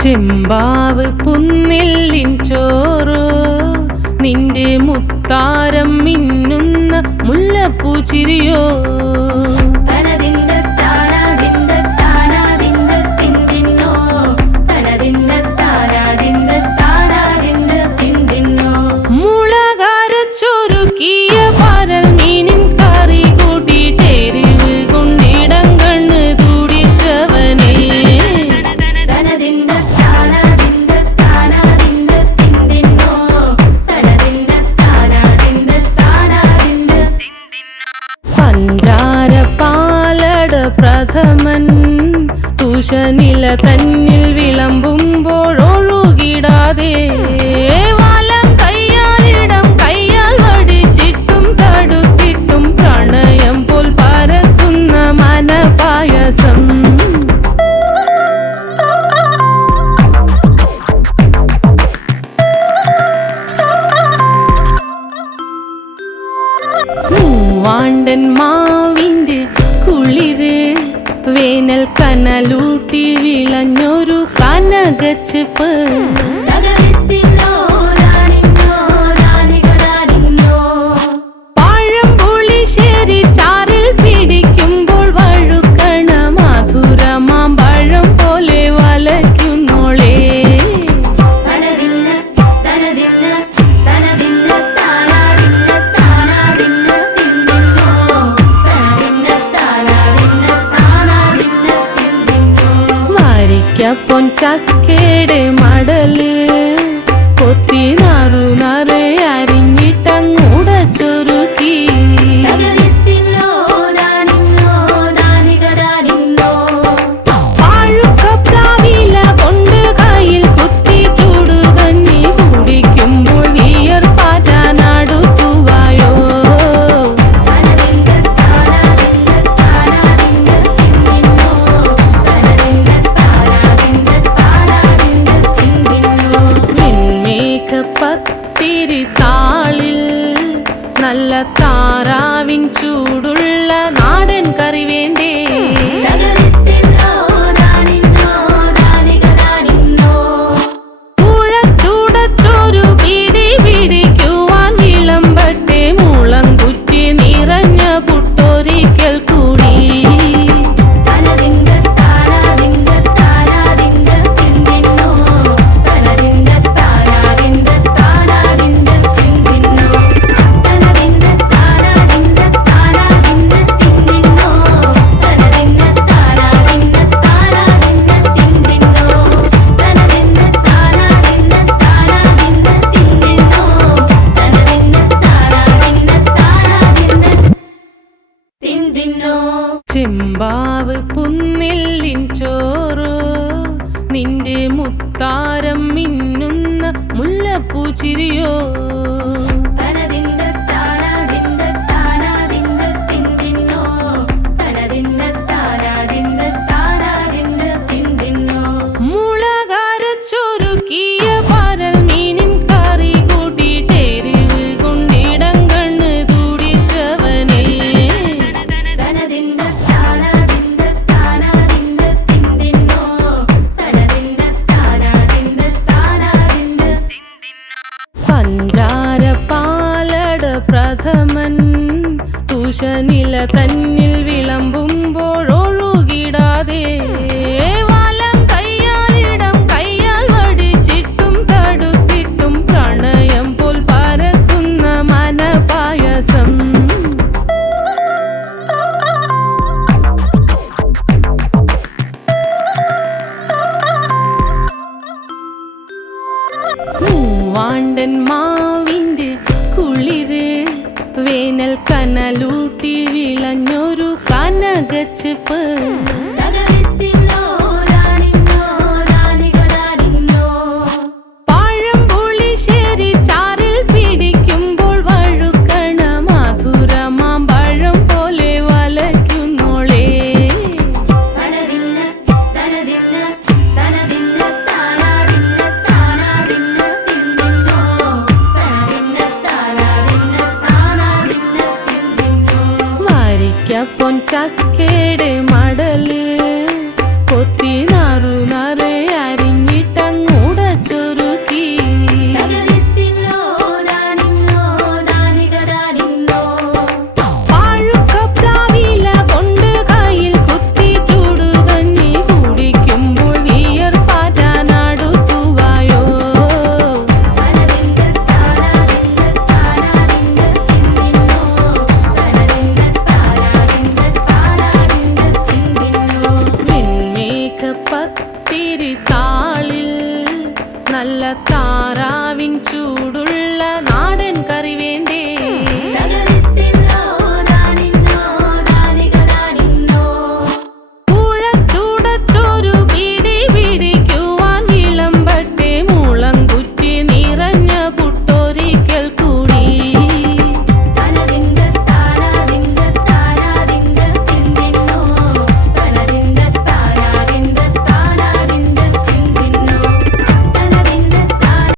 ചെമ്പാവ് പുന്നെല്ലിൻ ചോറോ നിന്റെ മുത്താരം മിന്നുന്ന മുല്ലപ്പൂച്ചിരിയോ മുളകരച്ചൊരുക്കിയ പരൽ മീനിൻ കറി കൂട്ടിട്ടെരിവ് കൊണ്ടിടം കണ്ണ് തുടിച്ചവനേ പഞ്ചാര പാലട പ്രഥമൻ തുഷനില തന്നിൽ വിളമ്പുമ്പോഴൊഴുകിടാതെ വലം കയ്യാലിടം കയ്യാൽ വടിച്ചിട്ടും തടുത്തിട്ടും പ്രണയം പോൽ പരത്തുന്ന മനപായസം മൂവാണ്ടൻ മാവിൻ്റെ കുളിര് വേനൽ കനലൂട്ടി വിളഞ്ഞൊരു കനകച്ചെപ്പ് പഴം പുളിശ്ശേരി ചാറിൽ പിടിക്കുമ്പോൾ വഴുക്കണ മധുരമാം പഴം പോലെ വലയ്ക്കുന്നോളേ പൊൻചക്കയുടെ മടല് കൊത്തി നാറു നറെ അരിഞ്ഞിട്ടങ്ങൂട ചൊരുക്കി പാഴുക്കപ്ലാവില കൊണ്ട് കയ്യിൽ കുത്തി ചൂടുകഞ്ഞി കുടിക്കുമ്പോൾ വിയർപ്പാറ്റാനടുത്തുവായോ പത്തിരി താളിൽ നല്ല താറാവിൻ ചൂടുള്ള നാടൻ കറി വേണ്ടേ ചൂടച്ചോരു പിടി പിടിക്കുവാൻ വിളമ്പട്ടെ മുളം കുറ്റി നിറഞ്ഞ പുട്ടൊരിക്കൽ കൂടി ചെമ്പാവ് പുന്നെല്ലിൻ ചോറോ നിന്റെ മുത്താരം മിന്നുന്ന മുല്ലപ്പൂച്ചിരിയോ മുളകരച്ചൊരുക്കിയ പരൽ മീനിൻ കറി കൂട്ടിട്ടെരിവ് കൊണ്ടിടം കണ്ണ് തുടിച്ചവനേ പഞ്ചാര പാലട പ്രഥമൻ തുഷനില തന്നിൽ വിളമ്പുമ്പോഴൊഴുകിടാതെ വലം കയ്യാലിടം കയ്യാൽ വടിച്ചിട്ടും തടുത്തിട്ടും പ്രണയം പോൽ പരത്തുന്ന മനപായസം മൂവാണ്ടൻ മാവിൻ്റെ കുളിര് വേനൽ കനലൂട്ടി വിളഞ്ഞൊരു കനകച്ചെപ്പ് പഴം പുളിശ്ശേരി ചാറിൽ പിടിക്കുമ്പോൾ വഴുക്കണ ചക്കേട്